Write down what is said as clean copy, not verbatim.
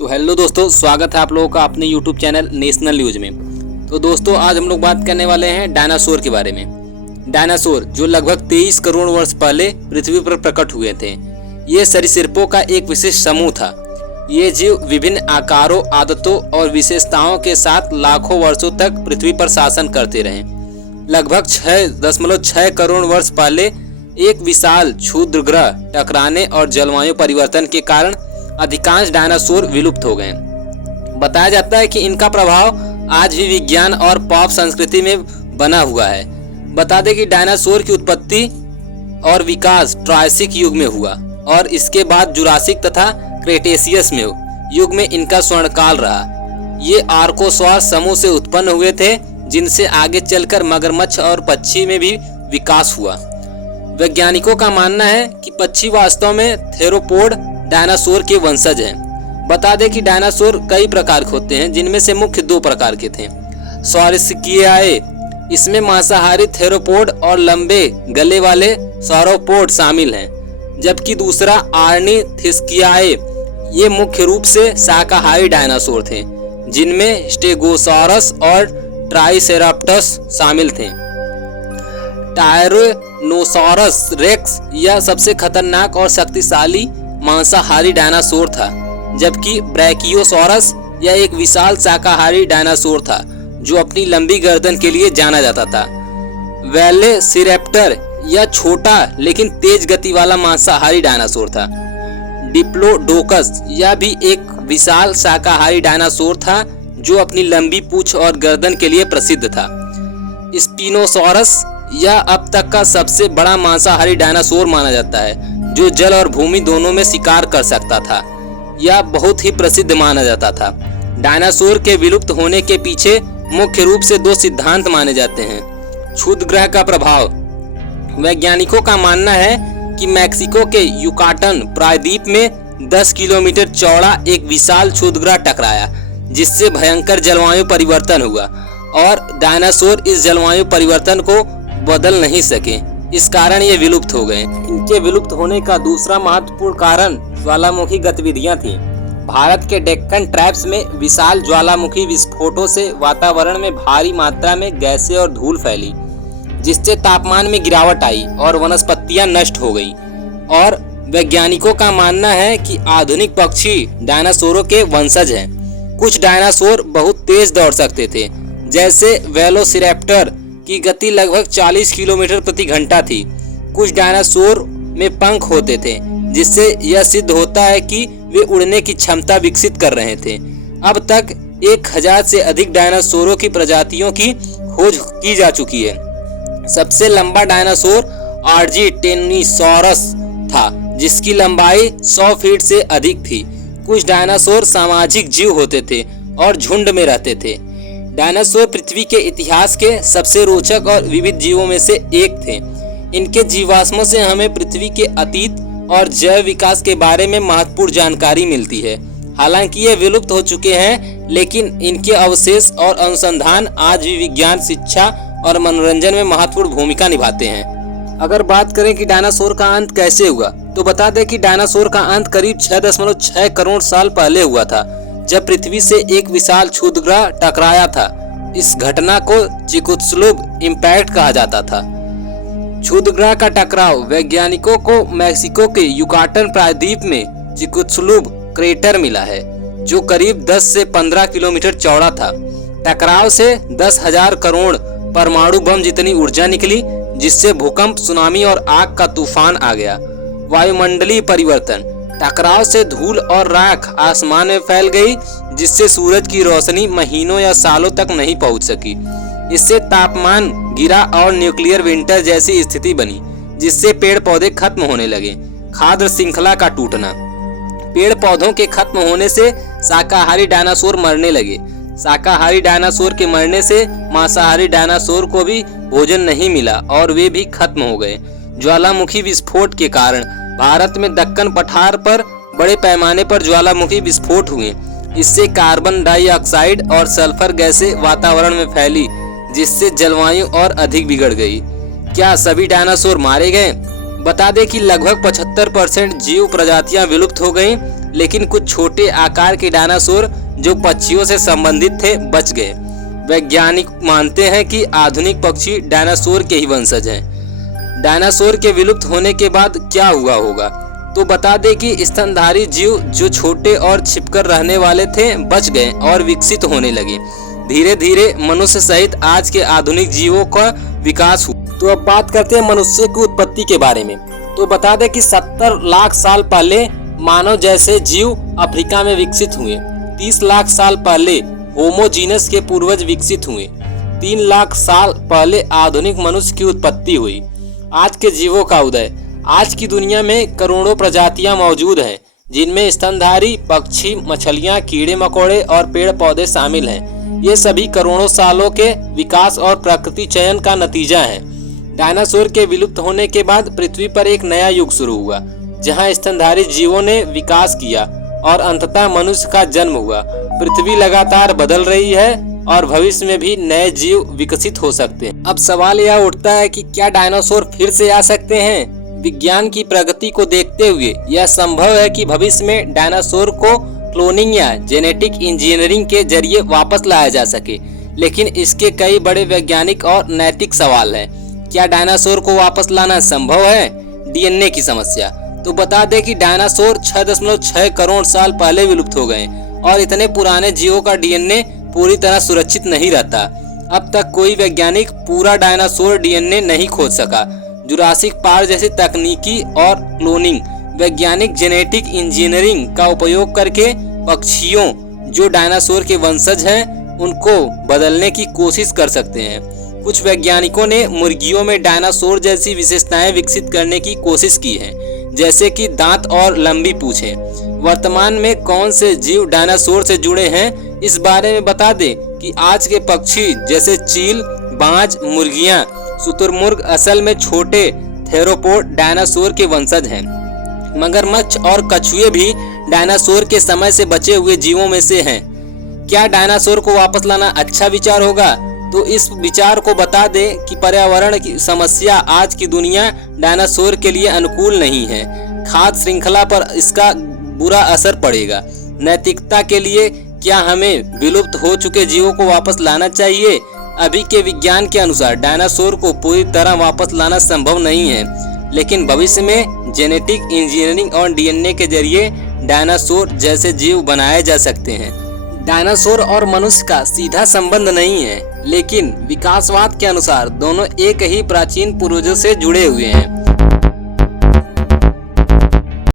तो हेलो दोस्तों, स्वागत है आप लोगों का अपने यूट्यूब चैनल नेशनल न्यूज में। तो दोस्तों, आज हम लोग बात करने वाले हैं डायनासोर के बारे में। डायनासोर जो लगभग 23 करोड़ वर्ष पहले पृथ्वी पर प्रकट हुए थे। ये सरीसृपों का एक विशेष समूह था। ये जीव विभिन्न आकारों, आदतों और विशेषताओं के साथ लाखों वर्षों तक पृथ्वी पर शासन करते रहे। लगभग 6.6 करोड़ वर्ष पहले एक विशाल क्षुद्रग्रह टकराने और जलवायु परिवर्तन के कारण अधिकांश डायनासोर विलुप्त हो गए। बताया जाता है कि इनका प्रभाव आज भी विज्ञान और पॉप संस्कृति में बना हुआ है। बता दें कि डायनासोर की उत्पत्ति और विकास ट्रायसिक युग में हुआ और इसके बाद जुरासिक तथा क्रेटेशियस में युग में इनका स्वर्णकाल रहा। ये आर्कोसॉर समूह से उत्पन्न हुए थे, जिनसे आगे चलकर मगरमच्छ और पक्षी में भी विकास हुआ। वैज्ञानिकों का मानना है कि पक्षी वास्तव में थेरोपोड डायनासोर के वंशज हैं। बता दें कि डायनासोर कई प्रकार के होते हैं, जिनमें से मुख्य 2 प्रकार के थे। सॉरिस्कियाए, इसमें मांसाहारी थेरोपोड और लंबे गले वाले सॉरोपोड शामिल हैं, जबकि दूसरा आर्निथिस्कियाए, ये मुख्य रूप से शाकाहारी डायनासोर थे, जिनमें स्टेगोसॉरस और ट्राइसेराप्टस शामिल थे। टायरेनोसॉरस रेक्स यह सबसे खतरनाक और शक्तिशाली मांसाहारी डायनासोर था, जबकि ब्रैकियोसॉरस यह एक विशाल शाकाहारी डायनासोर था जो अपनी लंबी गर्दन के लिए जाना जाता था। वेलोसिरैप्टर यह छोटा लेकिन तेज गति वाला मांसाहारी डायनासोर था। डिप्लोडोकस यह भी एक विशाल शाकाहारी डायनासोर था जो अपनी लंबी पूंछ और गर्दन के लिए प्रसिद्ध था। स्पिनोसॉरस यह अब तक का सबसे बड़ा मांसाहारी डायनासोर माना जाता है, जो जल और भूमि दोनों में शिकार कर सकता था। यह बहुत ही प्रसिद्ध माना जाता था। डायनासोर के विलुप्त होने के पीछे मुख्य रूप से 2 सिद्धांत माने जाते हैं। क्षुद्रग्रह का प्रभाव। वैज्ञानिकों का मानना है कि मैक्सिको के युकाटन प्रायद्वीप में 10 किलोमीटर चौड़ा एक विशाल क्षुद्रग्रह टकराया, जिससे भयंकर जलवायु परिवर्तन हुआ और डायनासोर इस जलवायु परिवर्तन को बदल नहीं सके। इस कारण ये विलुप्त हो गए। इनके विलुप्त होने का दूसरा महत्वपूर्ण कारण ज्वालामुखी गतिविधियां थीं। भारत के डेक्कन ट्रैप्स में विशाल ज्वालामुखी विस्फोटों से वातावरण में भारी मात्रा में गैसें और धूल फैली, जिससे तापमान में गिरावट आई और वनस्पतियां नष्ट हो गई। और वैज्ञानिकों का मानना है कि आधुनिक पक्षी डायनासोरों के वंशज हैं। कुछ डायनासोर बहुत तेज दौड़ सकते थे, जैसे वेलोसिरैप्टर की गति लगभग 40 किलोमीटर प्रति घंटा थी। कुछ डायनासोर में पंख होते थे, जिससे यह सिद्ध होता है कि वे उड़ने की क्षमता विकसित कर रहे थे। अब तक 1000 से अधिक डायनासोरों की प्रजातियों की खोज की जा चुकी है। सबसे लंबा डायनासोर आर्जिटेनोसॉरस था, जिसकी लंबाई 100 फीट से अधिक थी। कुछ डायनासोर सामाजिक जीव होते थे और झुंड में रहते थे। डायनासोर पृथ्वी के इतिहास के सबसे रोचक और विविध जीवों में से एक थे। इनके जीवाश्मों से हमें पृथ्वी के अतीत और जैव विकास के बारे में महत्वपूर्ण जानकारी मिलती है। हालांकि ये विलुप्त हो चुके हैं, लेकिन इनके अवशेष और अनुसंधान आज भी विज्ञान, शिक्षा और मनोरंजन में महत्वपूर्ण भूमिका निभाते हैं। अगर बात करें कि डायनासोर का अंत कैसे हुआ, तो बता दें कि डायनासोर का अंत करीब 6.6 करोड़ साल पहले हुआ था, जब पृथ्वी से एक विशाल क्षुद्रग्रह टकराया था। इस घटना को चिकुत्सलुग इम्पैक्ट कहा जाता था। क्षुद्रग्रह का टकराव। वैज्ञानिकों को मैक्सिको के युकाटन प्रायद्वीप में चिकुत्सलुग क्रेटर मिला है, जो करीब 10 से 15 किलोमीटर चौड़ा था। टकराव से 10,000 करोड़ परमाणु बम जितनी ऊर्जा निकली, जिससे भूकंप, सुनामी और आग का तूफान आ गया। वायुमंडलीय परिवर्तन। टकराव से धूल और राख आसमान में फैल गई, जिससे सूरज की रोशनी महीनों या सालों तक नहीं पहुंच सकी। इससे तापमान गिरा और न्यूक्लियर विंटर जैसी स्थिति बनी, जिससे पेड़ पौधे खत्म होने लगे। खाद्य श्रृंखला का टूटना। पेड़ पौधों के खत्म होने से शाकाहारी डायनासोर मरने लगे। शाकाहारी डायनासोर के मरने से मांसाहारी डायनासोर को भी भोजन नहीं मिला और वे भी खत्म हो गए। ज्वालामुखी विस्फोट के कारण भारत में दक्कन पठार पर बड़े पैमाने पर ज्वालामुखी विस्फोट हुए। इससे कार्बन डाइऑक्साइड और सल्फर गैसें वातावरण में फैली, जिससे जलवायु और अधिक बिगड़ गई। क्या सभी डायनासोर मारे गए? बता दें कि लगभग 75% जीव प्रजातियां विलुप्त हो गईं, लेकिन कुछ छोटे आकार के डायनासोर जो पक्षियों से संबंधित थे बच गए। वैज्ञानिक मानते हैं कि आधुनिक पक्षी डायनासोर के ही वंशज हैं। डायनासोर के विलुप्त होने के बाद क्या हुआ होगा? तो बता दें कि स्तनधारी जीव जो छोटे और छिपकर रहने वाले थे बच गए और विकसित होने लगे। धीरे धीरे मनुष्य सहित आज के आधुनिक जीवों का विकास हुआ। तो अब बात करते हैं मनुष्य की उत्पत्ति के बारे में। तो बता दें कि 70 लाख साल पहले मानव जैसे जीव अफ्रीका में विकसित हुए। 30 लाख साल पहले होमोजीनस के पूर्वज विकसित हुए। 3 लाख साल पहले आधुनिक मनुष्य की उत्पत्ति हुई। आज के जीवों का उदय। आज की दुनिया में करोड़ों प्रजातियां मौजूद हैं, जिनमें स्तनधारी पक्षी, मछलियां, कीड़े मकोड़े और पेड़ पौधे शामिल हैं। ये सभी करोड़ों सालों के विकास और प्रकृति चयन का नतीजा है। डायनासोर के विलुप्त होने के बाद पृथ्वी पर एक नया युग शुरू हुआ, जहां स्तनधारी जीवों ने विकास किया और अंततः मनुष्य का जन्म हुआ। पृथ्वी लगातार बदल रही है और भविष्य में भी नए जीव विकसित हो सकते हैं। अब सवाल यह उठता है कि क्या डायनासोर फिर से आ सकते हैं? विज्ञान की प्रगति को देखते हुए यह संभव है कि भविष्य में डायनासोर को क्लोनिंग या जेनेटिक इंजीनियरिंग के जरिए वापस लाया जा सके, लेकिन इसके कई बड़े वैज्ञानिक और नैतिक सवाल हैं। क्या डायनासोर को वापस लाना संभव है? डीएनए की समस्या। तो बता दें कि डायनासोर 6.6 करोड़ साल पहले विलुप्त हो गए और इतने पुराने जीवों का डीएनए पूरी तरह सुरक्षित नहीं रहता। अब तक कोई वैज्ञानिक पूरा डायनासोर डीएनए नहीं खोज सका। जुरासिक पार्क जैसी तकनीकी और क्लोनिंग वैज्ञानिक जेनेटिक इंजीनियरिंग का उपयोग करके पक्षियों जो डायनासोर के वंशज हैं उनको बदलने की कोशिश कर सकते हैं। कुछ वैज्ञानिकों ने मुर्गियों में डायनासोर जैसी विशेषताएं विकसित करने की कोशिश की है, जैसे कि दांत और लंबी पूंछें। वर्तमान में कौन से जीव डायनासोर से जुड़े हैं, इस बारे में बता दें कि आज के पक्षी जैसे चील, बाज, मुर्गियां, शुतुरमुर्ग असल में छोटे थेरोपोड डायनासोर के वंशज हैं। मगरमच्छ और कछुए भी डायनासोर के समय से बचे हुए जीवों में से हैं। क्या डायनासोर को वापस लाना अच्छा विचार होगा? तो इस विचार को बता दें कि पर्यावरण की समस्या आज की दुनिया डायनासोर के लिए अनुकूल नहीं है। खाद्य श्रृंखला पर इसका बुरा असर पड़ेगा। नैतिकता के लिए क्या हमें विलुप्त हो चुके जीवों को वापस लाना चाहिए? अभी के विज्ञान के अनुसार डायनासोर को पूरी तरह वापस लाना संभव नहीं है, लेकिन भविष्य में जेनेटिक इंजीनियरिंग और डीएनए के जरिए डायनासोर जैसे जीव बनाए जा सकते हैं। डायनासोर और मनुष्य का सीधा संबंध नहीं है, लेकिन विकासवाद के अनुसार दोनों एक ही प्राचीन पूर्वजों से जुड़े हुए हैं।